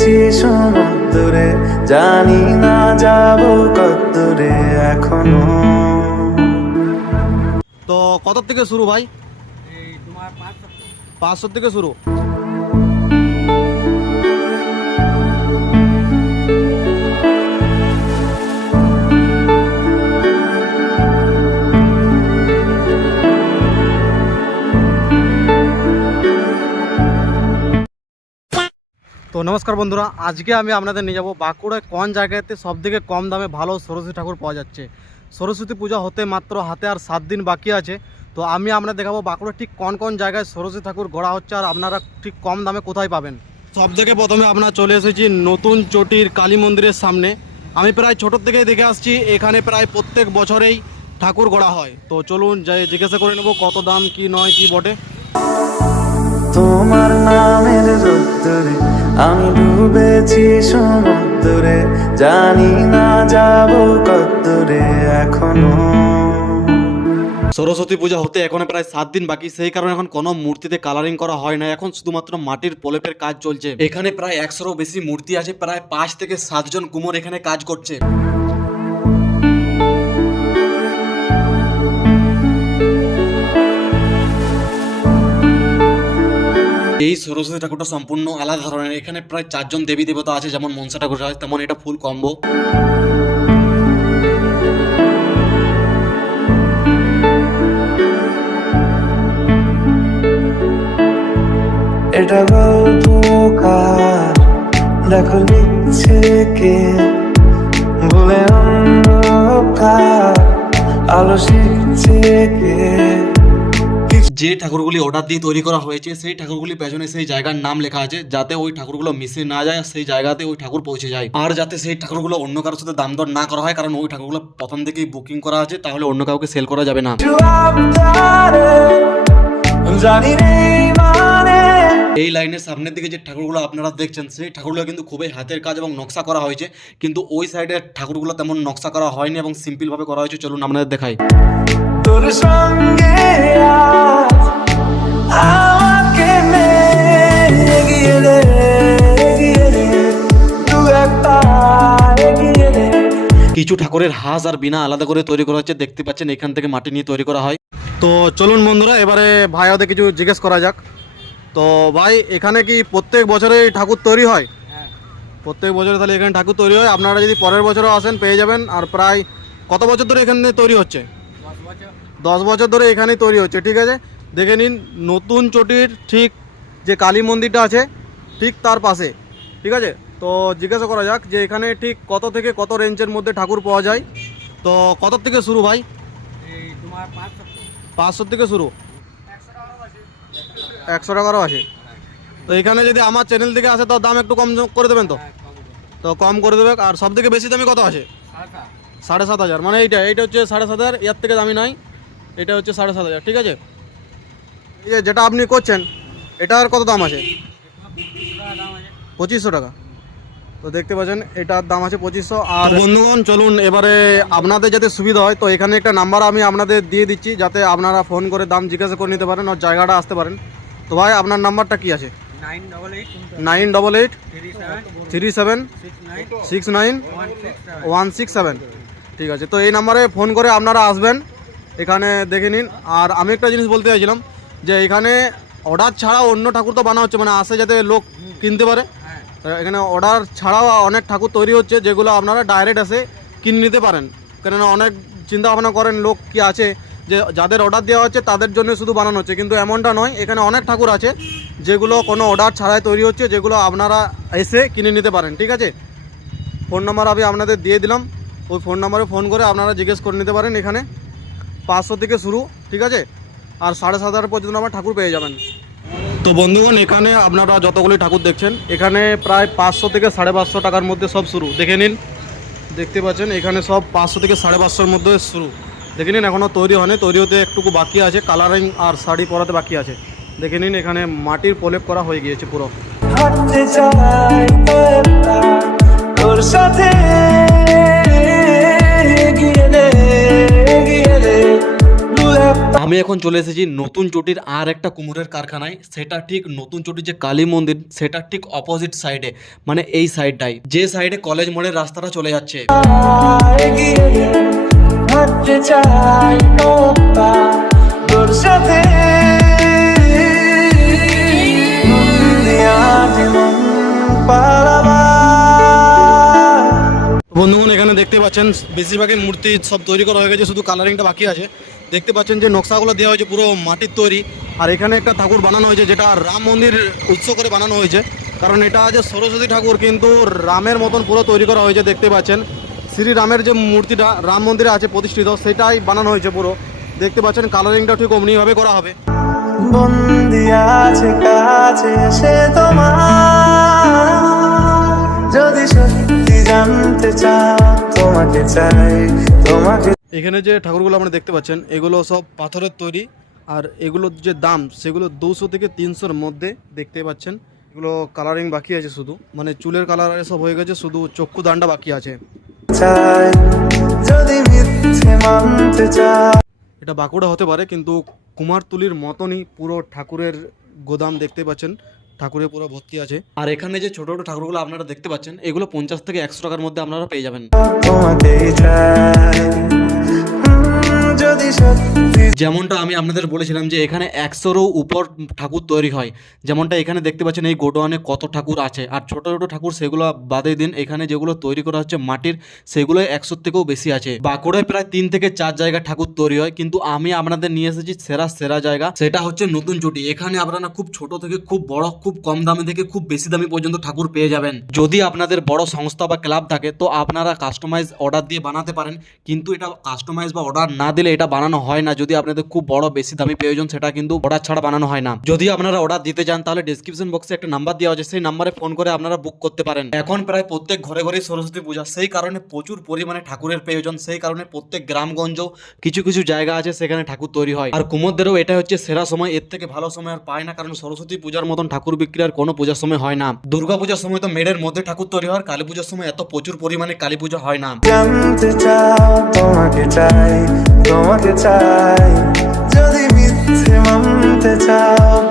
ডুবেছি সমুদ্রে জানি না যাব কতরে এখনও। তো কত থেকে শুরু ভাই? এই তোমার পাঁচ সপ্তাহ। পাঁচশো থেকে শুরু? নমস্কার বন্ধুরা, আজকে আমি আপনাদের নিয়ে যাব বাঁকুড়ায় কোন জায়গাতে সব থেকে কম দামে ভালো সরস্বতী ঠাকুর পাওয়া যাচ্ছে? সরস্বতী পূজা হতে মাত্র হাতে আর সাত দিন বাকি আছে। তো আমি আপনাদের দেখাবো বাঁকুড়া ঠিক কোন কোন জায়গায় সরস্বতী ঠাকুর গড়া হচ্ছে আর আপনারা ঠিক কম দামে কোথায় পাবেন। সব থেকে প্রথমে আপনার চলে এসেছি নতুন চটির কালী মন্দিরের সামনে। আমি প্রায় ছোটোর থেকেই দেখে আসছি, এখানে প্রায় প্রত্যেক বছরেই ঠাকুর গড়া হয়। তো চলুন যাই, জিজ্ঞাসা করে নেব কত দাম, কি নয়, কি বটে। তোমার নামের আমি ডুবেছি সমুদ্রে, জানি না যাব কতরে এখনও। সরস্বতী পূজা হতে এখন প্রায় সাত দিন বাকি, সেই কারণে এখন কোনো মূর্তিতে কালারিং করা হয় না। এখন শুধুমাত্র মাটির প্রলেপের কাজ চলছে। এখানে প্রায় একশোরও বেশি মূর্তি আছে, প্রায় পাঁচ থেকে সাতজন কুমোর এখানে কাজ করছে। এই সরস্বতী ঠাকুরটা সম্পূর্ণ আলাদা ধরনের। এখানে প্রায় চারজন দেবী দেবতা আছে, যেমন মনসা ঠাকুর হয় তেমন এটা ফুল কম্বো। এটা গল্পকার দেখো লিখছে কে? বলে অন্ধকার, আলো শিখছে কে? যে ঠাকুরগুলি অর্ডার দিয়ে তৈরি করা হয়েছে সেই ঠাকুরগুলি পেছনে সেই জায়গার নাম লেখা আছে যাতে ওই ঠাকুরগুলো মিশে না যায় সেই জায়গাতে ওই ঠাকুর পৌঁছে যায়। আর যাতে সেই ঠাকুরগুলো অন্য কারোর সাথে দাম দর না করা হয় কারণ ওই ঠাকুরগুলো প্রথম থেকেই বুকিং করা আছে তাহলে অন্য কাউকে সেল করা যাবে না। জানি এই লাইনের সামনের দিকে যে ঠাকুরগুলো আপনারা দেখছেন সেই ঠাকুরগুলো কিন্তু খুবই হাতের কাজ এবং নকশা করা হয়েছে কিন্তু ওই সাইডের ঠাকুরগুলো তেমন নকশা করা হয়নি এবং সিম্পলভাবে করা হয়েছে। চলুন আপনাদের দেখাই। তোর সঙ্গে আমাকে এগিয়ে দে এগিয়ে দে। দু একটা এগিয়ে দে। কিছু ঠাকুরের হাঁস আর বিনা আলাদা করে তৈরি করা হচ্ছে দেখতে পাচ্ছেন এখান থেকে মাটি নিয়ে তৈরি করা হয়। তো চলুন বন্ধুরা এবারে ভাই ওদের কিছু জিজ্ঞেস করা যাক। তো ভাই এখানে কি প্রত্যেক বছরে ঠাকুর তৈরি হয়? হ্যাঁ। প্রত্যেক বছরে তাহলে এখানে ঠাকুর তৈরি হয়। আপনারা যদি পরের বছরও আসেন পেয়ে যাবেন। আর প্রায় কত বছর ধরে এখানে তৈরি হচ্ছে? দশ বছর। দশ বছর ধরে এখানেই তৈরি হচ্ছে ঠিক আছে? দেখে নিন নতুন চটির ঠিক যে কালী মন্দিরটা আছে ঠিক তার পাশে ঠিক আছে? তো জিজ্ঞাসা করা যাক যে এখানে ঠিক কত থেকে কত রেঞ্জের মধ্যে ঠাকুর পাওয়া যায়। তো কত থেকে শুরু ভাই? পাঁচশো থেকে। শুরু? একশো টাকারও আছে। তো এখানে যদি আমার চ্যানেল থেকে আসে তো দাম একটু কম করে দেবেন তো? হ্যাঁ। তো কম করে দেবে। আর সব থেকে বেশি দামি কত আছে? সাড়ে সাত। সাড়ে সাত হাজার। মানে এইটা এইটা হচ্ছে সাড়ে সাত হাজার এর থেকে দামি নয়। এটা হচ্ছে সাড়ে সাত হাজার ঠিক আছে? এই যে যেটা আপনি করছেন, এটার কত দাম আছে? পঁচিশশো টাকা। তো দেখতে পাচ্ছেন, এটার দাম আছে পঁচিশশো। আর বন্ধুগণ, চলুন, এবারে আপনাদের যাতে সুবিধা হয়, তো এখানে একটা নাম্বার আমি আপনাদের দিয়ে দিচ্ছি, যাতে আপনারা ফোন করে দাম জিজ্ঞাসা করে নিতে পারেন, আর জায়গাটা আসতে পারেন। তো ভাই, আপনার নাম্বারটা কি আছে? Nine double eight, three seven, six nine, one six seven. ঠিক আছে, তো এই নাম্বারে ফোন করে আপনারা আসবেন, এখানে দেখে নিন। আর আমি একটা জিনিস বলতে চাইছিলাম যে এখানে অর্ডার ছাড়াও অন্য ঠাকুর তো বানা হচ্ছে মানে আসে যাতে লোক কিনতে পারে। হ্যাঁ। এখানে অর্ডার ছাড়াও অনেক ঠাকুর তৈরি হচ্ছে যেগুলো আপনারা ডাইরেক্ট এসে কিনে নিতে পারেন। কেননা অনেক চিন্তা ভাবনা করেন লোক কি আছে যে যাদের অর্ডার দেওয়া হচ্ছে তাদের জন্য শুধু বানানো হচ্ছে। কিন্তু এমনটা নয় এখানে অনেক ঠাকুর আছে যেগুলো কোনো অর্ডার ছাড়াই তৈরি হচ্ছে যেগুলো আপনারা এসে কিনে নিতে পারেন ঠিক আছে? ফোন নাম্বার আমি আপনাদের দিয়ে দিলাম। ওই ফোন নাম্বারে ফোন করে আপনারা জিজ্ঞেস করে নিতে পারেন এখানে। পাঁচশো থেকে শুরু ঠিক আছে? আর সাড়ে সাত হাজার পর্যন্ত আমার ঠাকুর পেয়ে যাবেন। তো বন্ধুগণ এখানে আপনারা যতগুলি ঠাকুর দেখছেন এখানে প্রায় পাঁচশো থেকে সাড়ে পাঁচশো টাকার মধ্যে সব শুরু। দেখে নিন। দেখতে পাচ্ছেন এখানে সব পাঁচশো থেকে সাড়ে পাঁচশোর মধ্যে শুরু। দেখে নিন এখনও তৈরি হয়নি। তৈরি হতে একটুকু বাকি আছে। কালারিং আর শাড়ি পরাতে বাকি আছে। দেখে নিন এখানে মাটির প্রলেপ করা হয়ে গিয়েছে পুরো। তোর সাথে আমি এখন চলে এসেছি নতুন চটির আর একটা কুমোরের কারখানায়। সেটা ঠিক নতুন চটির যে কালী মন্দির, সেটা ঠিক অপোজিট সাইডে মানে এই সাইডটাই যে সাইডে কলেজ মোড়ের রাস্তাটা চলে যাচ্ছে। বন্ধুগণ, এখানে দেখতে পাচ্ছেন বেশিরভাগই মূর্তি সব তৈরি করা হয়ে গেছে, শুধু কালারিংটা বাকি আছে। দেখতে পাচ্ছেন যে নকশাগুলো দেওয়া হয়েছে, পুরো মাটির তৈরি। আর এখানে একটা ঠাকুর বানানো হয়েছে, যেটা রাম মন্দির উৎস করে বানানো হয়েছে। কারণ এটা আছে সরস্বতী ঠাকুর, কিন্তু রামের মতন পুরো তৈরি করা হয়েছে, দেখতে পাচ্ছেন। শ্রী রামের যে মূর্তিটা রাম মন্দিরে আছে প্রতিষ্ঠিত, সেটাই বানানো হয়েছে পুরো। দেখতে পাচ্ছেন কালারিংটা ঠিক অমনিভাবে করা হবে। যদি সত্যি জানতে চাও, তোমাকে চাই, তোমাকে এখানে যে ঠাকুরগুলো আপনারা দেখতে পাচ্ছেন এগুলো সব পাথরের তৈরি। আর এগুলোর যে দাম সেগুলো দুশো থেকে তিনশোর মধ্যে দেখতে পাচ্ছেন। এগুলো কালারিং বাকি আছে শুধু। মানে চুলের কালার সব হয়ে গেছে শুধু চক্ষু দানটা বাকি আছে। এটা বাঁকুড়া হতে পারে কিন্তু কুমারতুলির মতনই পুরো ঠাকুরের গোদাম দেখতে পাচ্ছেন। ঠাকুরের পুরো ভর্তি আছে। আর এখানে যে ছোট ছোট ঠাকুরগুলো আপনারা দেখতে পাচ্ছেন এগুলো পঞ্চাশ থেকে একশো টাকার মধ্যে আপনারা পেয়ে যাবেন। যেমনটা আমি আপনাদের বলেছিলাম যে এখানে একশোরও উপর ঠাকুর তৈরি হয়। যেমনটা এখানে দেখতে পাচ্ছেন এই গোডোয়ানে কত ঠাকুর আছে। আর ছোট ছোট ঠাকুর সেগুলো বাদে দিন এখানে যেগুলো তৈরি করা হচ্ছে মাটির সেগুলো একশোর থেকেও বেশি আছে। বাঁকুড়ায় প্রায় তিন থেকে চার জায়গায় ঠাকুর তৈরি হয়। কিন্তু আমি আপনাদের নিয়ে এসেছি সেরা সেরা জায়গা। সেটা হচ্ছে নতুন চটি। এখানে আপনারা খুব ছোট থেকে খুব বড়, খুব কম দামে থেকে খুব বেশি দামি পর্যন্ত ঠাকুর পেয়ে যাবেন। যদি আপনাদের বড় সংস্থা বা ক্লাব থাকে, তো আপনারা কাস্টমাইজ অর্ডার দিয়ে বানাতে পারেন। কিন্তু এটা কাস্টমাইজ বা অর্ডার না দিলে এটা বানানো হয় না। যদি আপনাদের খুব বড় বেশি দামি প্রয়োজন, সেটা কিন্তু অর্ডার ছাড়া বানানো হয় না। যদি আপনারা অর্ডার দিতে চান, তাহলে ডিসক্রিপশন বক্সে একটা নাম্বার দেওয়া আছে। সেই নাম্বারে ফোন করে আপনারা বুক করতে পারেন। এখন প্রায় প্রত্যেক ঘরে ঘরে সরস্বতী পূজা। সেই কারণে প্রচুর পরিমাণে ঠাকুরের প্রয়োজন। সেই কারণে প্রত্যেক গ্রামগঞ্জ কিছু কিছু জায়গা আছে, সেখানে ঠাকুর তৈরি হয়। আর কুমোরদেরও এটা হচ্ছে সেরা সময়। এর থেকে ভালো সময় আর পায় না, কারণ সরস্বতী পূজার মতন ঠাকুর বিক্রি আর কোনো পূজার সময় হয় না। দুর্গা পূজার সময় তো মেড়ের মধ্যে ঠাকুর তৈরি হয় কালী পূজার সময় এত প্রচুর পরিমাণে কালী পূজা হয় না। তোমাকে চাই। যদি মিথ্যে মানতে চাও